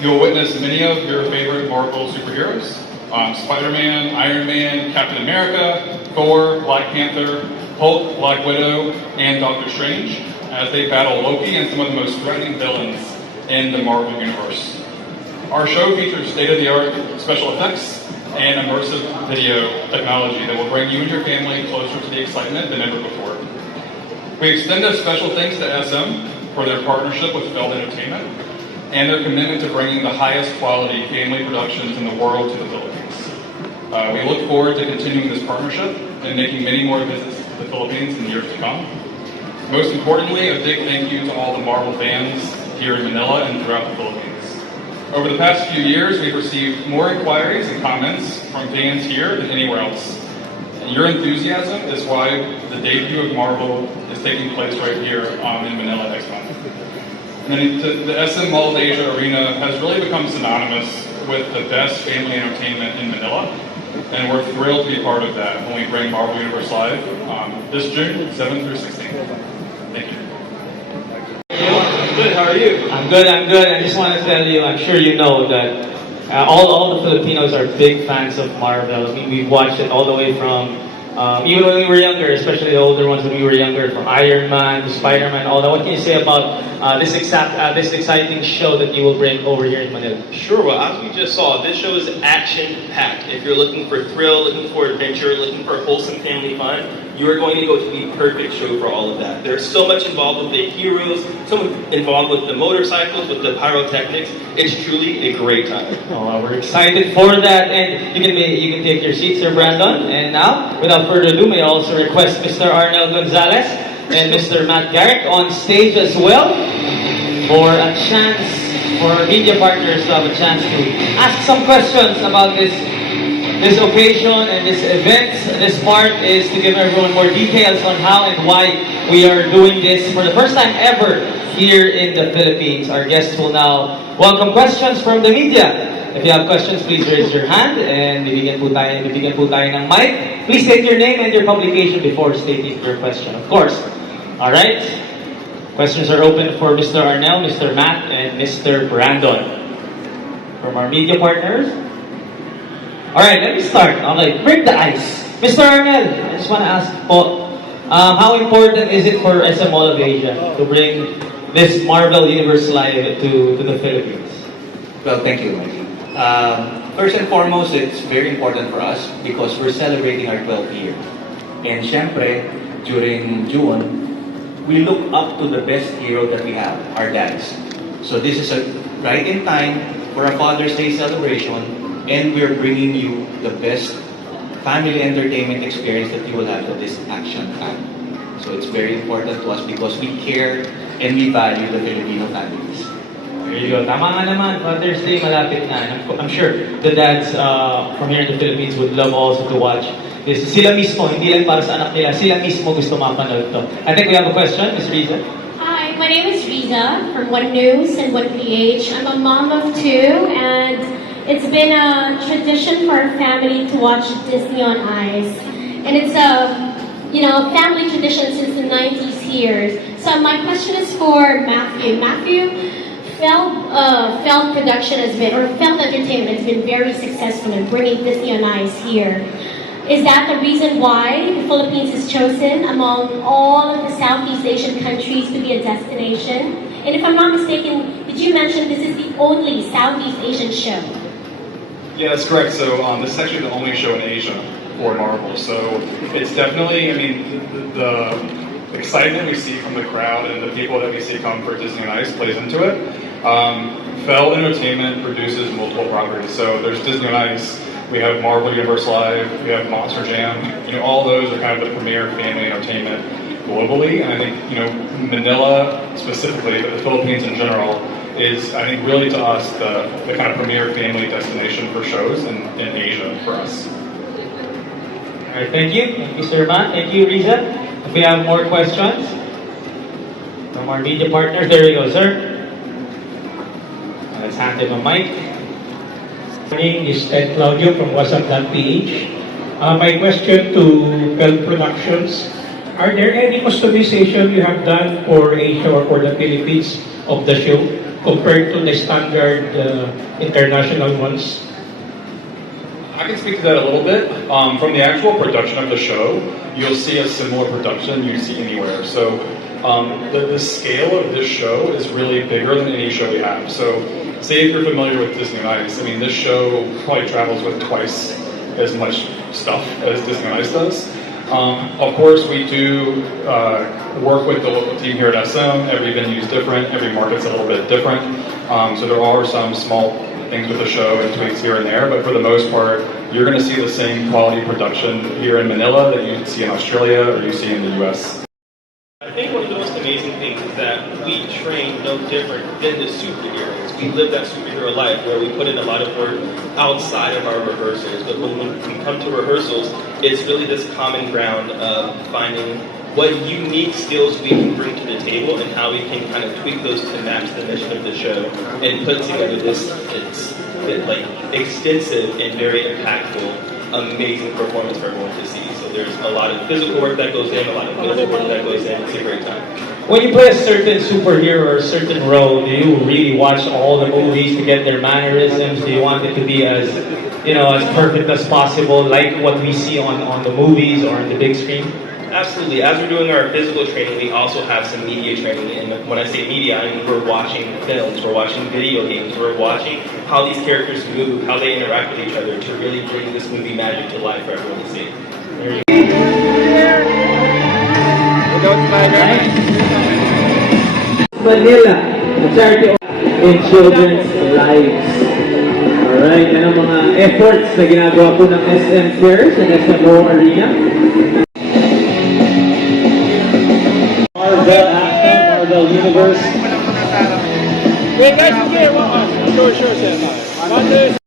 you'll witness many of your favorite Marvel superheroes. Spider-Man, Iron Man, Captain America, Thor, Black Panther, Hulk, Black Widow, and Doctor Strange as they battle Loki and some of the most threatening villains in the Marvel Universe. Our show features state-of-the-art special effects and immersive video technology that will bring you and your family closer to the excitement than ever before. We extend a special thanks to SM for their partnership with Feld Entertainment and their commitment to bringing the highest quality family productions in the world to the Philippines. We look forward to continuing this partnership and making many more visits to the Philippines in the years to come. Most importantly, a big thank you to all the Marvel fans here in Manila and throughout the Philippines. Over the past few years, we've received more inquiries and comments from fans here than anywhere else. And your enthusiasm is why the debut of Marvel is taking place right here in Manila next month. And then the SM Mall of Asia Arena has really become synonymous with the best family entertainment in Manila. And we're thrilled to be part of that when we bring Marvel Universe Live this June 7th through 16th. Thank you. Good, how are you? I'm good. I just want to tell you, I'm sure you know that all the Filipinos are big fans of Marvel. I mean, we've watched it all the way from, even when we were younger, especially the older ones when we were younger, from Iron Man to Spider-Man, all that. What can you say about this exciting show that you will bring over here in Manila? Sure, well, as we just saw, this show is action-packed. If you're looking for thrill, looking for adventure, looking for wholesome family fun, you are going to go to the perfect show for all of that. There's so much involved with the heroes, so much involved with the motorcycles, with the pyrotechnics. It's truly a great time. Oh, we're excited for that, and you can take your seat, Sir Brandon. And now, without further ado, may I also request Mr. Arnel Gonzalez and Mr. Matt Garrick on stage as well for a chance, for our media partners to have a chance to ask some questions about this occasion and this event. This part is to give everyone more details on how and why we are doing this for the first time ever here in the Philippines. Our guests will now welcome questions from the media. If you have questions, please raise your hand and bibigyan po tayo ng mic. Please state your name and your publication before stating your question, of course. All right. Questions are open for Mr. Arnel, Mr. Matt, and Mr. Brandon. From our media partners. All right, let me start. Okay, break the ice. Mr. Arnel, I just want to ask po, how important is it for SM Mall of Asia to bring this Marvel Universe Live to the Philippines? Well, thank you, Mikey. First and foremost, it's very important for us because we're celebrating our 12th year. And syempre, during June, we look up to the best hero that we have, our dads. So this is a right in time for a Father's Day celebration, and we're bringing you the best family entertainment experience that you will have at this action pack. So it's very important to us because we care and we value the Filipino families. There you go. Tama nga naman, Father's Day malapit na. I'm sure the dads from here in the Philippines would love also to watch this. Sila mismo, hindi lang para sa anak nila, sila mismo gusto mapanood to. I think we have a question, Ms. Riza. Hi, my name is Riza from One News and One PH. I'm a mom of two, and it's been a tradition for our family to watch Disney on Ice. And it's a family tradition since the 90s here. So my question is for Matthew. Matthew, Feld Production has been, or Feld Entertainment has been very successful in bringing Disney on Ice here. Is that the reason why the Philippines is chosen among all of the Southeast Asian countries to be a destination? And if I'm not mistaken, did you mention this is the only Southeast Asian show? Yeah, that's correct. So this is actually the only show in Asia for Marvel. So it's definitely, the excitement we see from the crowd and the people that we see come for Disney on Ice plays into it. Feld Entertainment produces multiple properties. So there's Disney on Ice, we have Marvel Universe Live, we have Monster Jam. All those are kind of the premier family entertainment globally. And I think, Manila specifically, but the Philippines in general, is, I think, really to us the kind of premier family destination for shows in Asia for us. All right, thank you. Thank you, Sir Matt. Thank you, Riza. If we have more questions from our media partners, there you go, sir. Let's hand him a mic. My name is Ted Claudio from WhatsApp.ph. My question to Feld Productions, are there any customization you have done for Asia or for the Philippines of the show? compared to the standard international ones? I can speak to that a little bit. From the actual production of the show, you'll see a similar production you see anywhere. So the scale of this show is really bigger than any show we have. So say if you're familiar with Disney on Ice, I mean, this show probably travels with twice as much stuff as Disney on Ice does. Of course, we do work with the local team here at SM. Every venue is different. Every market's a little bit different. So there are some small things with the show and tweaks here and there, but for the most part, you're going to see the same quality production here in Manila that you see in Australia or you see in the US. I think one of the most amazing things is that we train no different than the superheroes. We live that superhero life where we put in a lot of work outside of our rehearsals. But when we come to rehearsals, it's really this common ground of finding what unique skills we can bring to the table and how we can kind of tweak those to match the mission of the show and put together this like extensive and very impactful, amazing performance for everyone to see. So there's a lot of physical work that goes in, a lot of mental work that goes in. It's a great time. When you play a certain superhero or a certain role, do you really watch all the movies to get their mannerisms? Do you want it to be as, as perfect as possible, like what we see on the movies or on the big screen? Absolutely. As we're doing our physical training, we also have some media training. And when I say media, I mean we're watching films, we're watching video games, we're watching how these characters move, how they interact with each other to really bring this movie magic to life for everyone to see. Manila, a charity in children's lives. Alright, yan ang mga efforts na ginagawa po ng SM Cares and SMO Arena. Marvel Action, Marvel Universe. Wait, guys, okay, sure,